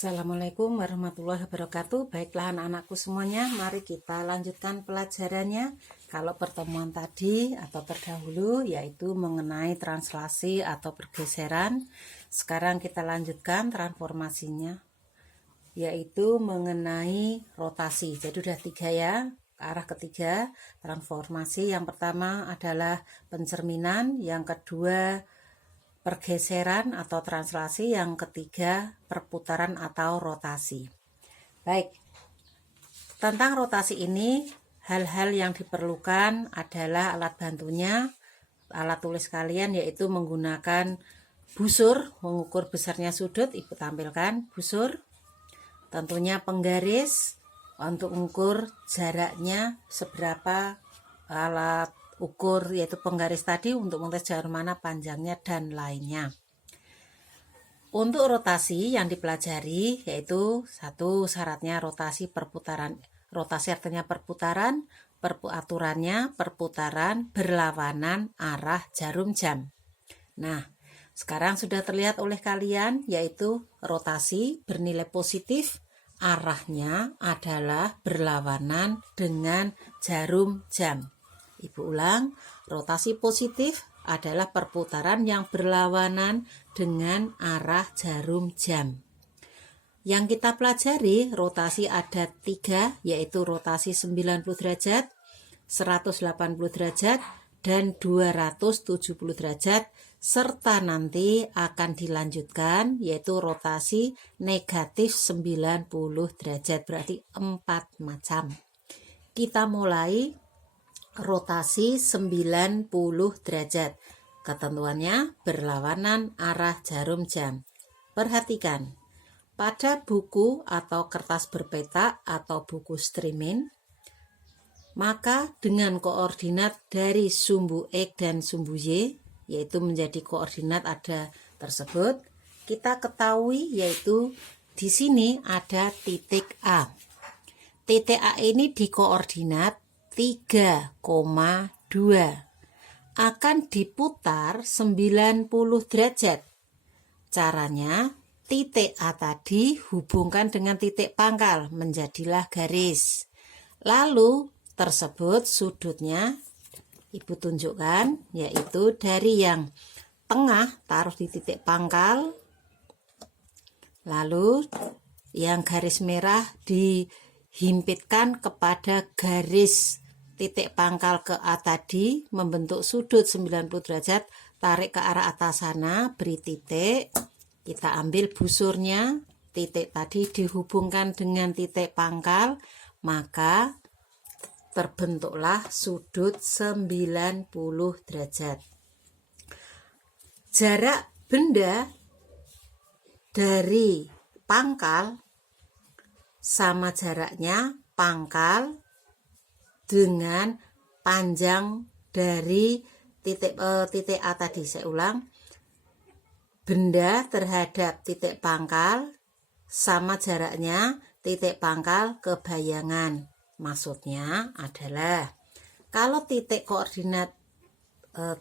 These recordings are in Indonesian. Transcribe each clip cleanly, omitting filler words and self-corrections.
Assalamualaikum warahmatullahi wabarakatuh. Baiklah anak-anakku semuanya, mari kita lanjutkan pelajarannya. Kalau pertemuan tadi atau terdahulu yaitu mengenai translasi atau pergeseran, sekarang kita lanjutkan transformasinya, yaitu mengenai rotasi. Jadi udah 3 ya, arah ketiga transformasi. Yang pertama adalah pencerminan, yang kedua pergeseran atau translasi, yang ketiga perputaran atau rotasi. Baik, tentang rotasi ini hal-hal yang diperlukan adalah alat bantunya, alat tulis kalian, yaitu menggunakan busur mengukur besarnya sudut. Ibu tampilkan busur, tentunya penggaris untuk mengukur jaraknya seberapa, alat ukur yaitu penggaris tadi untuk mengetes jalur mana panjangnya dan lainnya. Untuk rotasi yang dipelajari yaitu satu, syaratnya rotasi perputaran. Rotasi artinya perputaran, aturannya perputaran berlawanan arah jarum jam. Nah, sekarang sudah terlihat oleh kalian yaitu rotasi bernilai positif, arahnya adalah berlawanan dengan jarum jam. Ibu ulang, rotasi positif adalah perputaran yang berlawanan dengan arah jarum jam. Yang kita pelajari rotasi ada 3, yaitu rotasi 90 derajat, 180 derajat, dan 270 derajat, serta nanti akan dilanjutkan yaitu rotasi negatif 90 derajat, berarti 4 macam. Kita mulai rotasi 90 derajat. Ketentuannya berlawanan arah jarum jam. Perhatikan, pada buku atau kertas berpetak atau buku streaming, maka dengan koordinat dari sumbu X dan sumbu Y, yaitu menjadi koordinat ada tersebut, kita ketahui yaitu di sini ada titik A. Titik A ini di koordinat 3,2 akan diputar 90 derajat. Caranya, titik A tadi hubungkan dengan titik pangkal, menjadilah garis. Lalu tersebut sudutnya ibu tunjukkan, yaitu dari yang tengah taruh di titik pangkal, lalu yang garis merah dihimpitkan kepada garis titik pangkal ke A tadi, membentuk sudut 90 derajat, tarik ke arah atas sana, beri titik, kita ambil busurnya, titik tadi dihubungkan dengan titik pangkal, maka terbentuklah sudut 90 derajat. Jarak benda dari pangkal sama jaraknya pangkal dengan panjang dari titik A tadi. Saya ulang, benda terhadap titik pangkal sama jaraknya titik pangkal ke bayangan. Maksudnya adalah kalau titik koordinat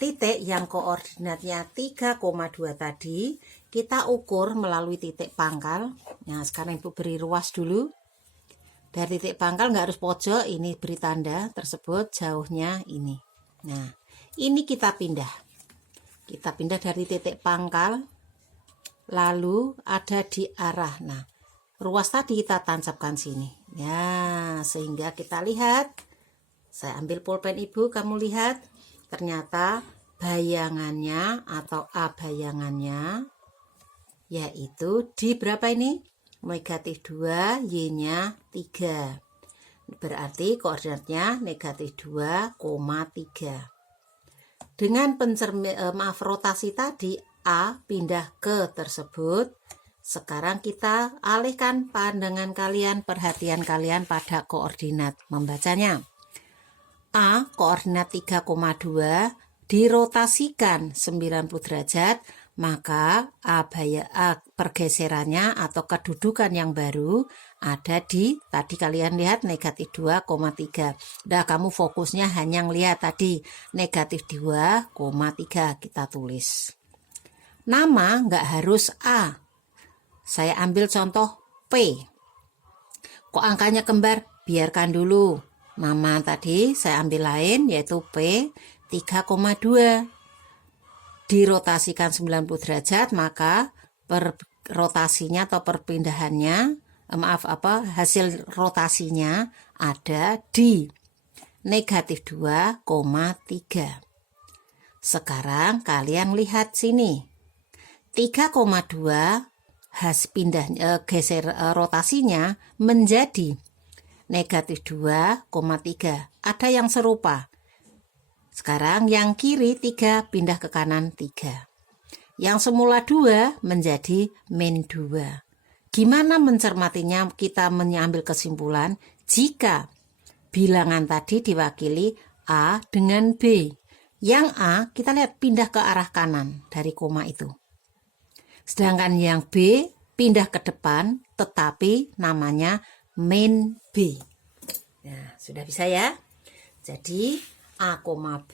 titik yang koordinatnya 3,2 tadi kita ukur melalui titik pangkal. Nah, sekarang ibu beri ruas dulu. Dari titik pangkal nggak harus pojok, ini beri tanda tersebut jauhnya ini. Nah, ini kita pindah. Kita pindah dari titik pangkal, lalu ada di arah. Nah, ruas tadi kita tancapkan sini. Ya, sehingga kita lihat. Saya ambil pulpen ibu, kamu lihat. Ternyata bayangannya atau A bayangannya yaitu di berapa ini? Negatif 2, Y-nya 3. Berarti koordinatnya negatif 2,3. Dengan rotasi tadi A pindah ke tersebut. Sekarang kita alihkan pandangan kalian, perhatian kalian pada koordinat. Membacanya. A koordinat 3,2 dirotasikan 90 derajat, maka A pergeserannya atau kedudukan yang baru ada di, tadi kalian lihat negatif 2,3. Udah, kamu fokusnya hanya lihat tadi negatif 2,3 kita tulis. Nama nggak harus A. Saya ambil contoh P. Kok angkanya kembar? Biarkan dulu. Nama tadi saya ambil lain, yaitu P 3,2. Dirotasikan 90 derajat, maka rotasinya atau perpindahannya, hasil rotasinya ada di negatif 2,3. Sekarang kalian lihat sini. 3,2 geser rotasinya menjadi negatif 2,3. Ada yang serupa. Sekarang yang kiri 3 pindah ke kanan 3. Yang semula 2 menjadi min 2. Gimana mencermatinya? Kita mengambil kesimpulan jika bilangan tadi diwakili A dengan B. Yang A kita lihat pindah ke arah kanan dari koma itu. Sedangkan yang B pindah ke depan tetapi namanya min B. Nah, sudah bisa ya? Jadi A, B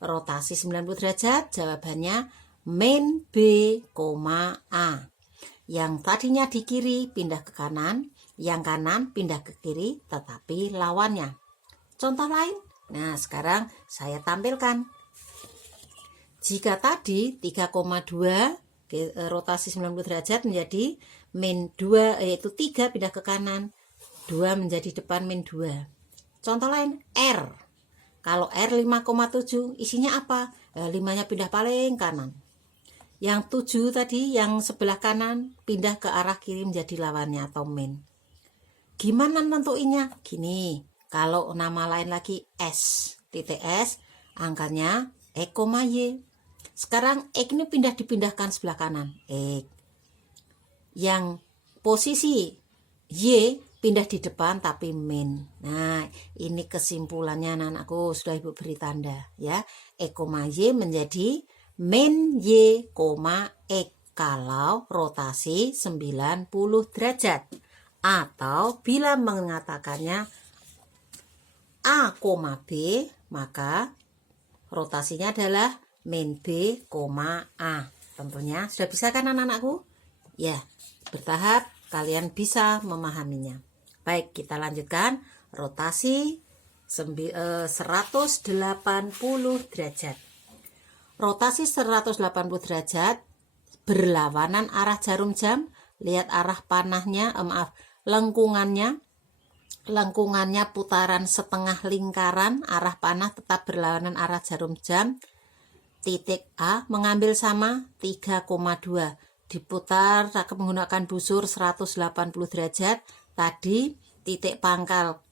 rotasi 90 derajat, jawabannya min B, A. Yang tadinya di kiri pindah ke kanan, yang kanan pindah ke kiri tetapi lawannya. Contoh lain. Nah, sekarang saya tampilkan. Jika tadi 3,2 rotasi 90 derajat menjadi min 2, yaitu 3 pindah ke kanan, 2 menjadi depan min 2. Contoh lain, R. Kalau R 5,7 isinya apa? 5-nya pindah paling kanan. Yang 7 tadi yang sebelah kanan pindah ke arah kiri menjadi lawannya atau min. Gimana nentuinnya? Gini, kalau nama lain lagi S, titik S, angkanya E, Y. Sekarang X ini dipindahkan sebelah kanan. X. Yang posisi Y pindah di depan tapi min. Nah, ini kesimpulannya anak-anakku, sudah Ibu beri tanda ya. E, Y menjadi min Y, X kalau rotasi 90 derajat. Atau bila mengatakannya A, B, maka rotasinya adalah min B, A. Tentunya sudah bisa kan anak-anakku? Ya, bertahap kalian bisa memahaminya. Baik, kita lanjutkan rotasi 180 derajat. Rotasi 180 derajat berlawanan arah jarum jam. Lihat arah panahnya, lengkungannya. Lengkungannya putaran setengah lingkaran, arah panah tetap berlawanan arah jarum jam. Titik A mengambil sama 3,2. Diputar menggunakan busur 180 derajat. Tadi titik pangkal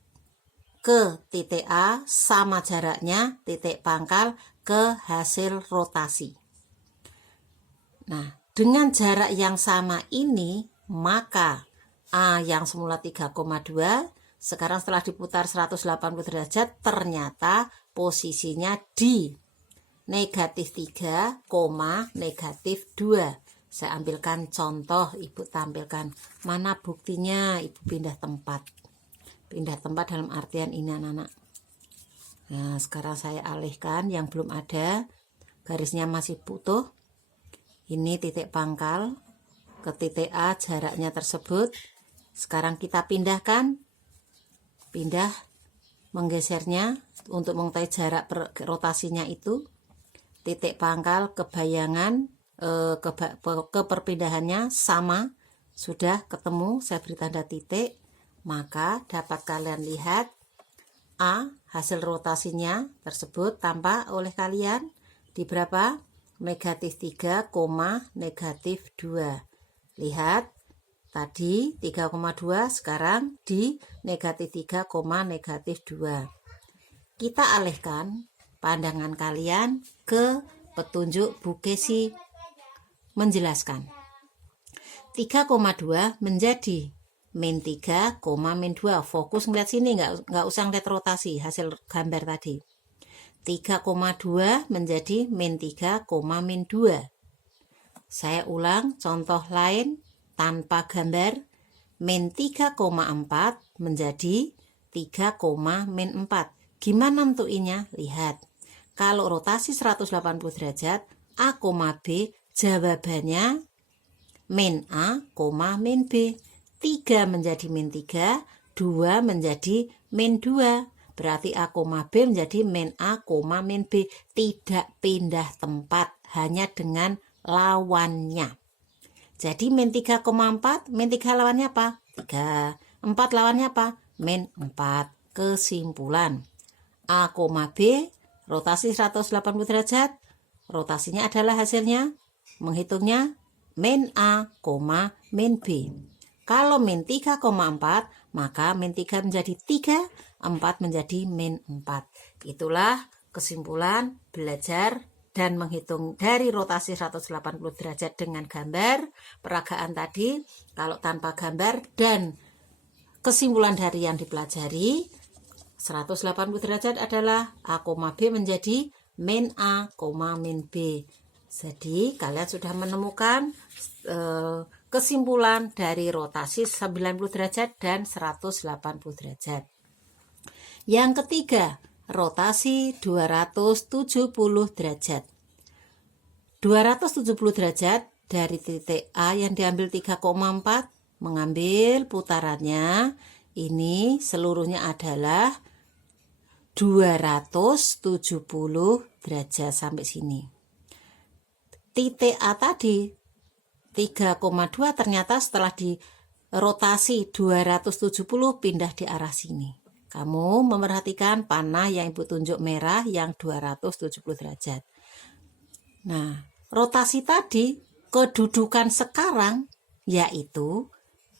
ke titik A sama jaraknya titik pangkal ke hasil rotasi. Nah, dengan jarak yang sama ini, maka A yang semula 3,2, sekarang setelah diputar 180 derajat, ternyata posisinya di negatif 3, negatif 2. Saya ambilkan contoh, Ibu tampilkan. Mana buktinya? Ibu pindah tempat. Pindah tempat dalam artian ini anak-anak. Nah, sekarang saya alihkan yang belum ada, garisnya masih utuh. Ini titik pangkal ke titik A, jaraknya tersebut. Sekarang kita pindahkan, pindah, menggesernya untuk mengetahui jarak rotasinya itu. Titik pangkal ke bayangan, ke perpindahannya sama, sudah ketemu, saya beri tanda titik. Maka dapat kalian lihat A, hasil rotasinya tersebut tampak oleh kalian di berapa? Negatif 3, negatif 2. Lihat, tadi 3,2, sekarang di negatif 3, negatif 2. Kita alihkan pandangan kalian ke petunjuk Bu Kesi menjelaskan. 3,2 menjadi min 3, min 2. Fokus ngeliat sini, nggak usah ngeliat rotasi hasil gambar tadi. 3,2 menjadi min 3, min 2. Saya ulang contoh lain tanpa gambar. Min 3,4 menjadi 3, min 4. Gimana nentuinnya? Lihat. Kalau rotasi 180 derajat, A, B, jawabannya min A, min B. 3 menjadi min 3, 2 menjadi min 2. Berarti A, B menjadi min A, min B. Tidak pindah tempat, hanya dengan lawannya. Jadi min 3,4, min 3 lawannya apa? 3. 4 lawannya apa? Min 4. Kesimpulan, A, B, rotasi 180 derajat. Rotasinya adalah hasilnya, menghitungnya min A, min B. Kalau min 3,4, maka min 3 menjadi 3, 4 menjadi min 4. Itulah kesimpulan belajar dan menghitung dari rotasi 180 derajat dengan gambar. Peragaan tadi kalau tanpa gambar, dan kesimpulan dari yang dipelajari 180 derajat adalah A, B menjadi min A, min B. Jadi kalian sudah menemukan kesimpulan dari rotasi 90 derajat dan 180 derajat. Yang ketiga, rotasi 270 derajat. 270 derajat dari titik A yang diambil 3,4, mengambil putarannya, ini seluruhnya adalah 270 derajat sampai sini. Titik A tadi 3,2 ternyata setelah dirotasi 270 pindah di arah sini. Kamu memerhatikan panah yang ibu tunjuk merah yang 270 derajat. Nah, rotasi tadi kedudukan sekarang yaitu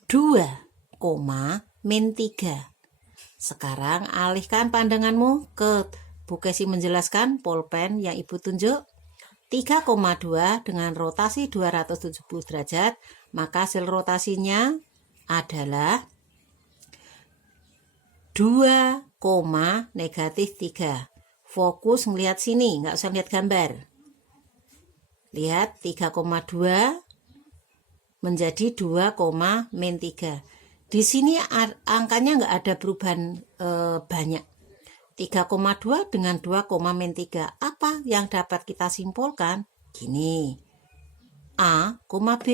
2, min 3. Sekarang alihkan pandanganmu ke Bu Kesi menjelaskan pulpen yang ibu tunjuk. 3,2 dengan rotasi 270 derajat, maka hasil rotasinya adalah 2, negatif 3. Fokus ngelihat sini, nggak usah lihat gambar. Lihat 3,2 menjadi 2, min 3. Di sini angkanya nggak ada perubahan banyak. 3,2 dengan 2, min 3. Apa yang dapat kita simpulkan? Gini, A, B.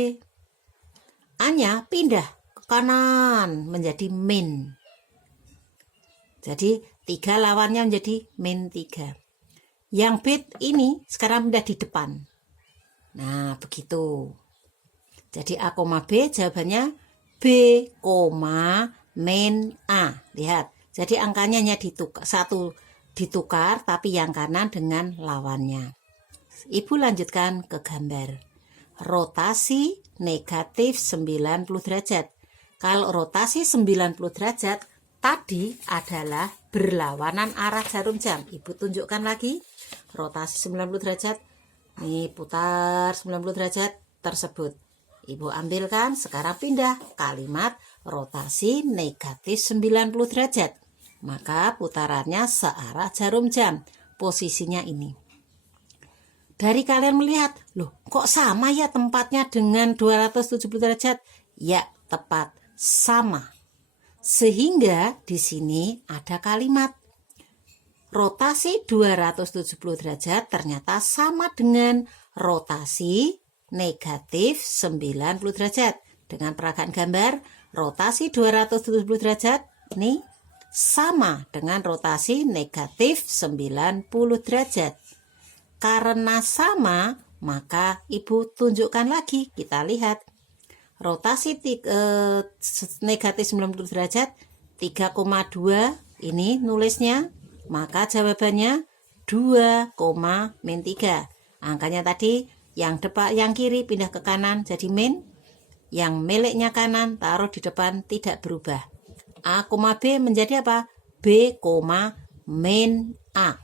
A-nya pindah ke kanan menjadi min. Jadi 3 lawannya menjadi min 3. Yang B ini sekarang pindah di depan. Nah, begitu. Jadi A, B jawabannya B, min A. Lihat. Jadi angkanya hanya satu ditukar, tapi yang kanan dengan lawannya. Ibu lanjutkan ke gambar. Rotasi negatif 90 derajat. Kalau rotasi 90 derajat tadi adalah berlawanan arah jarum jam. Ibu tunjukkan lagi. Rotasi 90 derajat. Nih putar 90 derajat tersebut. Ibu ambilkan, sekarang pindah kalimat rotasi negatif 90 derajat. Maka putarannya searah jarum jam. Posisinya ini. Dari kalian melihat, loh kok sama ya tempatnya dengan 270 derajat? Ya, tepat, sama. Sehingga di sini ada kalimat rotasi 270 derajat ternyata sama dengan rotasi negatif 90 derajat. Dengan peragaan gambar, rotasi 270 derajat nih sama dengan rotasi negatif 90 derajat. Karena sama, maka ibu tunjukkan lagi. Kita lihat. Rotasi negatif 90 derajat 3,2 ini nulisnya. Maka jawabannya 2, min 3. Angkanya tadi yang kiri pindah ke kanan jadi min. Yang miliknya kanan taruh di depan tidak berubah. A, B menjadi apa? B, min A.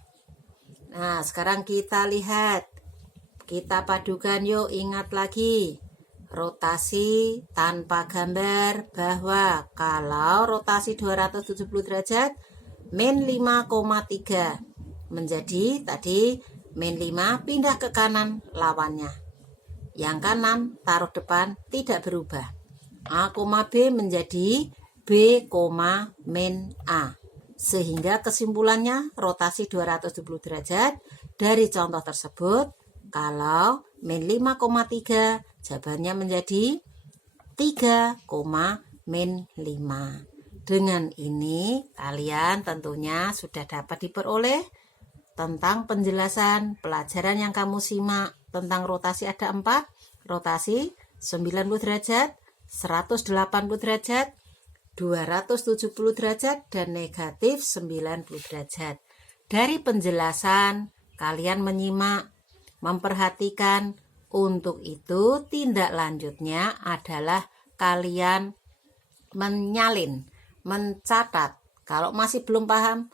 Nah, sekarang kita lihat. Kita padukan yuk, ingat lagi. Rotasi tanpa gambar bahwa kalau rotasi 270 derajat, min 5,3. Menjadi tadi min 5 pindah ke kanan lawannya. Yang kanan taruh depan tidak berubah. A, B menjadi B, min A. Sehingga kesimpulannya rotasi 270 derajat dari contoh tersebut, kalau min 5,3 jawabannya menjadi 3, min 5. Dengan ini kalian tentunya sudah dapat diperoleh tentang penjelasan pelajaran yang kamu simak tentang rotasi ada 4, rotasi 90 derajat, 180 derajat, 270 derajat, dan negatif 90 derajat. Dari penjelasan, kalian menyimak, memperhatikan. Untuk itu, tindak lanjutnya adalah kalian menyalin, mencatat. Kalau masih belum paham,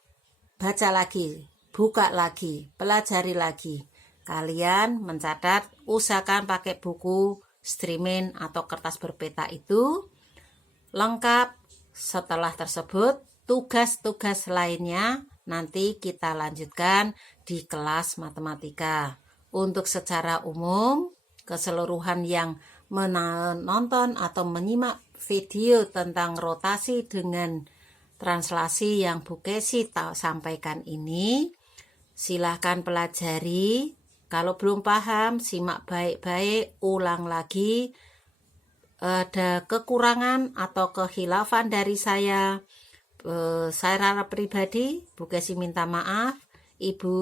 baca lagi, buka lagi, pelajari lagi. Kalian mencatat, usahakan pakai buku streaming atau kertas berpeta itu lengkap. Setelah tersebut, tugas-tugas lainnya nanti kita lanjutkan di kelas matematika. Untuk secara umum, keseluruhan yang menonton atau menyimak video tentang rotasi dengan translasi yang Bu Kesi sampaikan ini, silahkan pelajari. Kalau belum paham, simak baik-baik, ulang lagi. Ada kekurangan atau kekhilafan dari saya secara pribadi, Bu Kesi minta maaf. Ibu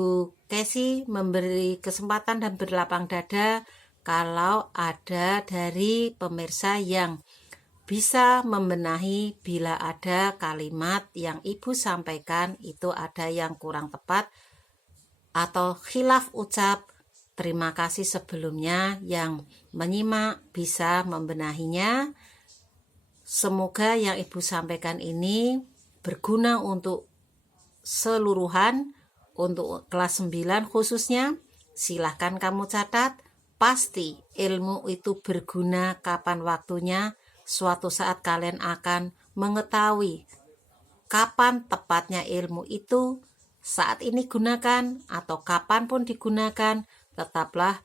Kesi memberi kesempatan dan berlapang dada kalau ada dari pemirsa yang bisa membenahi bila ada kalimat yang Ibu sampaikan itu ada yang kurang tepat atau khilaf ucap. Terima kasih sebelumnya yang menyimak bisa membenahinya. Semoga yang Ibu sampaikan ini berguna untuk seluruhan. Untuk kelas 9 khususnya, silahkan kamu catat. Pasti ilmu itu berguna kapan waktunya. Suatu saat kalian akan mengetahui kapan tepatnya ilmu itu saat ini gunakan atau kapanpun digunakan. Tetaplah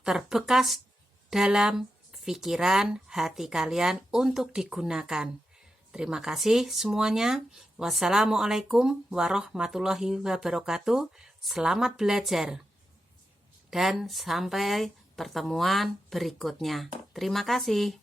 terbekas dalam pikiran hati kalian untuk digunakan. Terima kasih semuanya. Wassalamualaikum warahmatullahi wabarakatuh. Selamat belajar dan sampai pertemuan berikutnya. Terima kasih.